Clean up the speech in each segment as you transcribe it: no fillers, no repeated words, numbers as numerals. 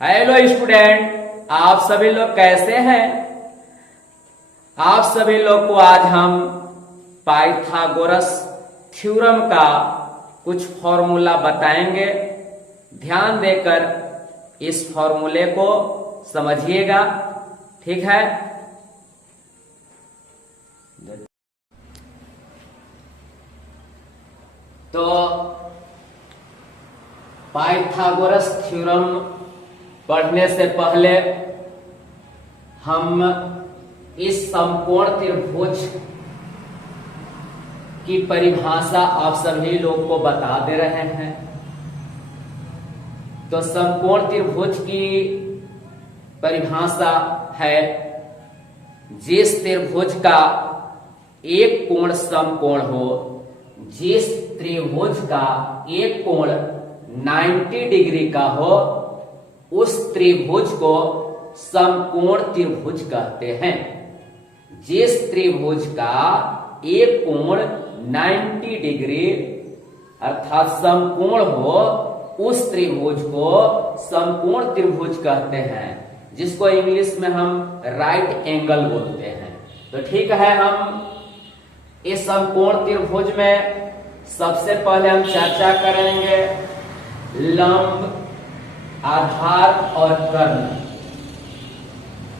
Hello student, आप सभी लोग कैसे हैं। आप सभी लोग को आज हम पाइथागोरस थ्योरम का कुछ फॉर्मूला बताएंगे। ध्यान देकर इस फॉर्मूले को समझिएगा, ठीक है। तो पाइथागोरस थ्योरम पढ़ने से पहले हम इस समकोण त्रिभुज की परिभाषा आप सभी लोग को बता दे रहे हैं। तो समकोण त्रिभुज की परिभाषा है जिस त्रिभुज का एक कोण समकोण हो, जिस त्रिभुज का एक कोण 90 डिग्री का हो, उस त्रिभुज को समकोण त्रिभुज कहते हैं। जिस त्रिभुज का एक कोण 90 डिग्री अर्थात समकोण हो, उस त्रिभुज को समकोण त्रिभुज कहते हैं, जिसको इंग्लिश में हम राइट एंगल बोलते हैं। तो ठीक है, हम इस समकोण त्रिभुज में सबसे पहले हम चर्चा करेंगे लंब, आधार और कर्ण।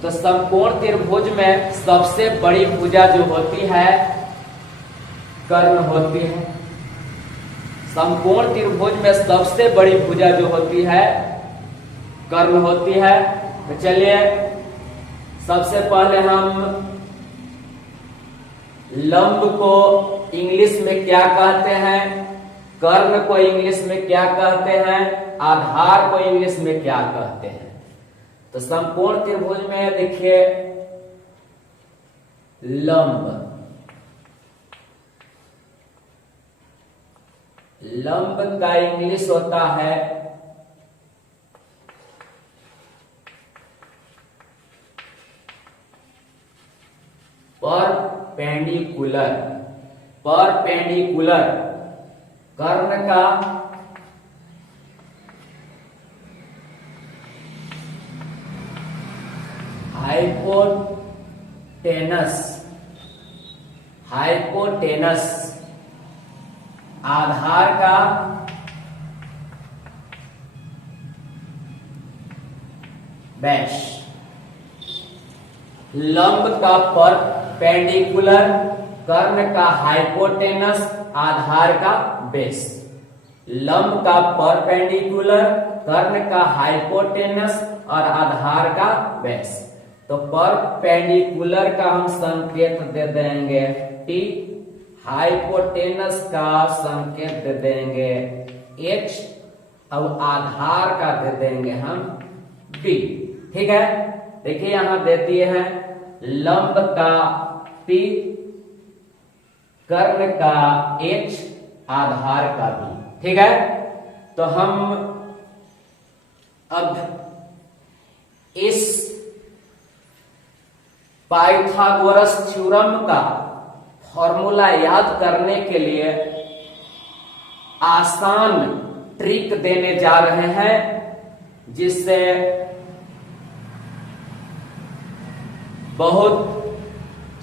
तो समकोण त्रिभुज में सबसे बड़ी भुजा जो होती है कर्ण होती है। समकोण त्रिभुज में सबसे बड़ी भुजा जो होती है कर्ण होती है। तो चलिए सबसे पहले हम लंब को इंग्लिश में क्या कहते हैं, कर्ण को इंग्लिश में क्या कहते हैं, आधार को इंग्लिश में क्या कहते हैं। तो समकोण त्रिभुज में देखिए लंब, लंब का इंग्लिश होता है परपेंडिकुलर, परपेंडिकुलर। कर्ण का हाइपोटेनस, हाइपोटेनस। आधार का बेस। लंब का परपेंडिकुलर, कर्ण का हाइपोटेनस, आधार का बेस। लंब का परपेंडिकुलर, कर्ण का हाइपोटेनस और आधार का बेस। तो परपेंडिकुलर का हम संकेत दे देंगे T, हाइपोटेनस का संकेत दे देंगे H और आधार का दे देंगे हम B। ठीक है, देखिए यहां दे दिए हैं लंब का P, कर्ण का H, आधार का B। ठीक है, तो हम अब इस पाइथागोरस थ्योरम का फॉर्मूला याद करने के लिए आसान ट्रिक देने जा रहे हैं, जिससे बहुत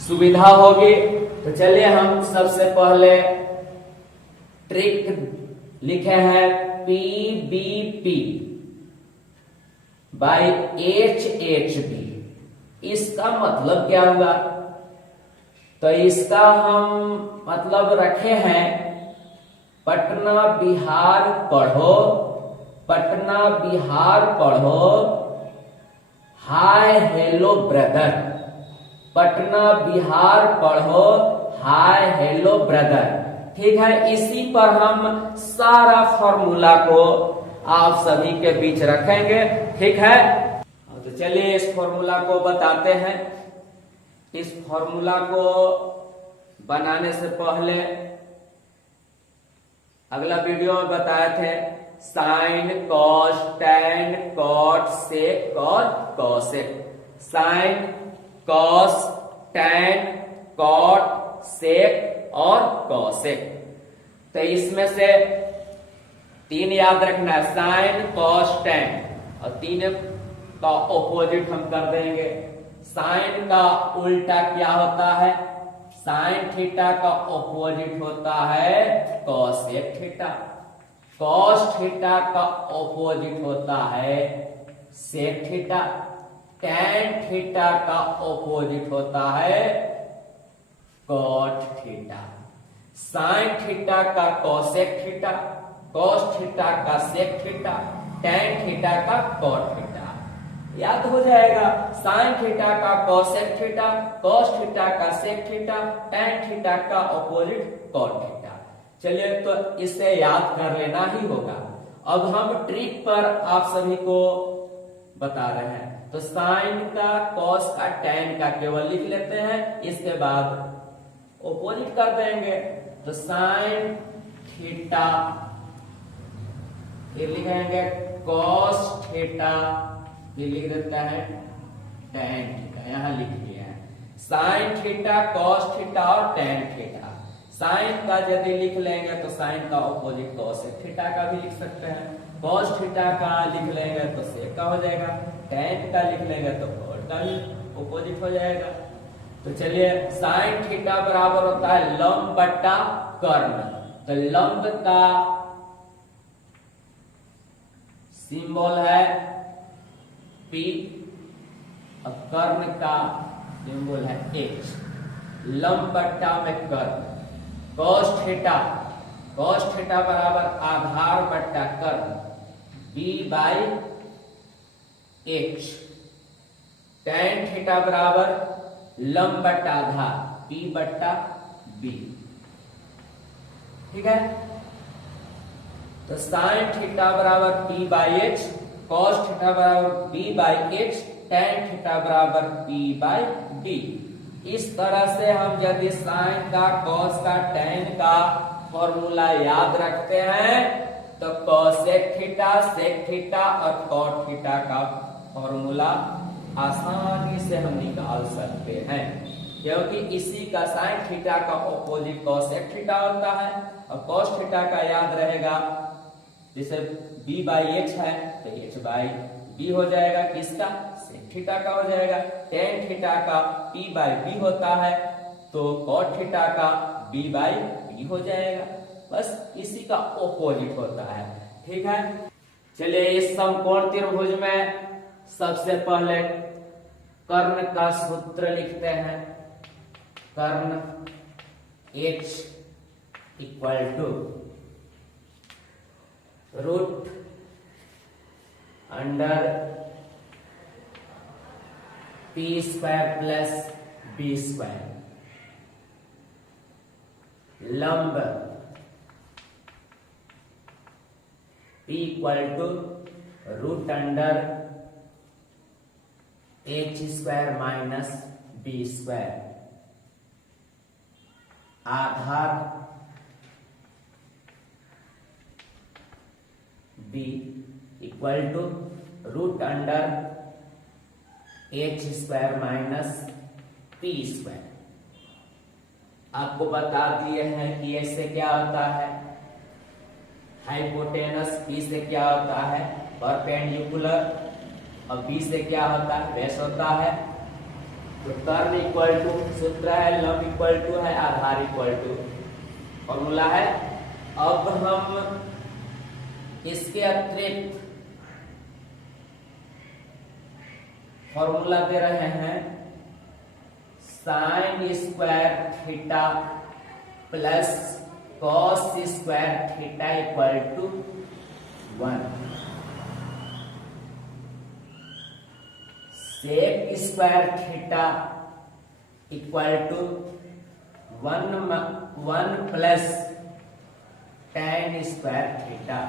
सुविधा होगी। तो चलिए हम सबसे पहले ट्रिक लिखे हैं PBP बाई HHB। इसका मतलब क्या हुआ, तो इसका हम मतलब रखे हैं पटना बिहार पढ़ो, पटना बिहार पढ़ो, hi hello brother. Patna Bihar पढ़ो, हाय हेलो ब्रदर। ठीक है, इसी पर हम सारा फॉर्मूला को आप सभी के बीच रखेंगे। ठीक है, तो चलिए इस फॉर्मूला को बताते हैं। इस फॉर्मूला को बनाने से पहले अगला वीडियो में बताए थे sine, cos, tan, cot, sec और cosec. Sine, cos, tan, cot, sec और कॉसेक। तो इसमें से तीन याद रखना है, साइन, कॉस, टैन। और 3 का ऑपोजिट हम कर देंगे। साइन का उल्टा क्या होता है? साइन थीटा का ऑपोजिट होता है कॉसेक थीटा। कॉस थीटा का ऑपोजिट होता है सेक थीटा। टैन थीटा का ऑपोजिट होता है कॉट थीटा। साइन थीटा का कॉसेक थीटा, कॉस थीटा का सेक थीटा, टैन थीटा का कॉट थीटा। याद हो जाएगा, साइन थीटा का कॉसेक थीटा, कॉस थीटा का सेक थीटा, टैन थीटा का ऑपोजिट कॉट थीटा। चलिए तो इसे याद कर लेना ही होगा। अब हम ट्रिक पर आप सभी को बता रहे हैं। तो साइन का, कॉस का, टैन का केवल लिख लेते हैं, इसके बाद ऑपोजिट कर देंगे। तो साइन थीटा, फिर लिखेंगे कॉस थीटा, ये लिख देता है टैन थीटा, यहां लिख लिया है। साइन थीटा, कॉस थीटा और टैन थीटा। साइन का यदि लिख लेंगे तो साइन का ऑपोजिट कॉसेक थीटा का भी लिख सकते हैं। कॉस थीटा का लिख लेंगे तो सेक का हो जाएगा। टैन का लिख लेंगे तो कॉट का भी ऑपोजिट हो जाएगा। तो चलिए, साइन थीटा बराबर होता है लंब बट्टा कर्ण। तो लंब का सिंबल है P और कर्ण का सिंबल है H। लंब बट्टा में कर्ण। कॉस थीटा, कॉस थीटा बराबर आधार बट्टा कर्ण B by H। Tan theta बराबर लंब बट्टा आधार P बट्टा B। ठीक है, तो साइन थीटा बराबर P by H, cos theta बराबर B by H, tan theta बराबर P बाई D। इस तरह से हम यदि साइन का, कॉस का, टैन का फॉर्मूला याद रखते हैं तो कॉसेक थीटा, सेक थीटा और कॉट थीटा का फॉर्मूला आसानी से हम निकाल सकते हैं, क्योंकि इसी का साइन थीटा का ऑपोजिट कॉसेक थीटा होता है। और कॉस थीटा का याद रहेगा, जैसे B बाई H है तो H बाई B हो जाएगा, किसका? सेक थीटा का हो जाएगा। टैन थीटा का P बाई B होता है तो कॉट थीटा का B बाई B हो जाएगा। बस इसी का ऑपोजिट होता है। ठीक है, चलिए इस समकोण त्रिभुज में सबसे पहले कर्ण का सूत्र लिखते हैं। कर्ण H equal to root under P square plus B square. लंब P equal to root under H square minus B square. आधार B equal to root under H square minus P square. आपको बता दिए हैं कि ऐसे क्या होता है, हाइपोटेनस P से क्या होता है परपेंडिकुलर, और B से क्या होता है बेस होता है। तो कर्ण इक्वल टू सूत्र है, लंब इक्वल टू है, आधार इक्वल टू फॉर्मूला है। अब हम इसके अतिरिक्त फॉर्मूला दे रहे हैं sine square theta plus cos square theta equal to 1। Sec square theta equal to 1 plus tan square theta.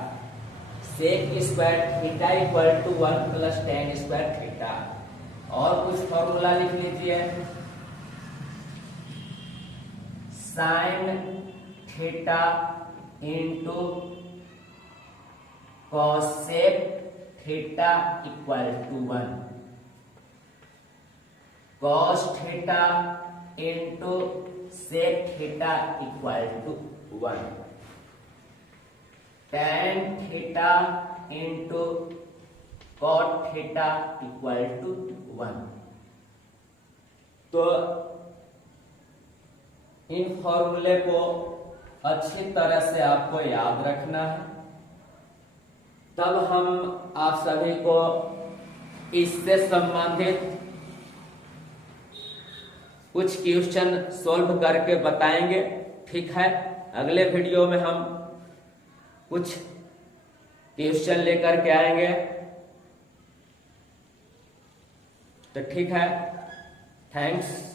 Sec square theta equal to 1 plus tan square theta. और कुछ फॉर्मूला लिख लीजिए। Sine theta into cosec theta equal to 1। Cos theta into sec theta equal to 1। Tan theta into cot theta equal to 1। तो इन फॉर्मूले को अच्छी तरह से आपको याद रखना है, तब हम आप सभी को इससे संबंधित कुछ क्वेश्चन सॉल्व करके बताएंगे। ठीक है, अगले वीडियो में हम कुछ क्वेश्चन लेकर के आएंगे। तो ठीक है, थैंक्स।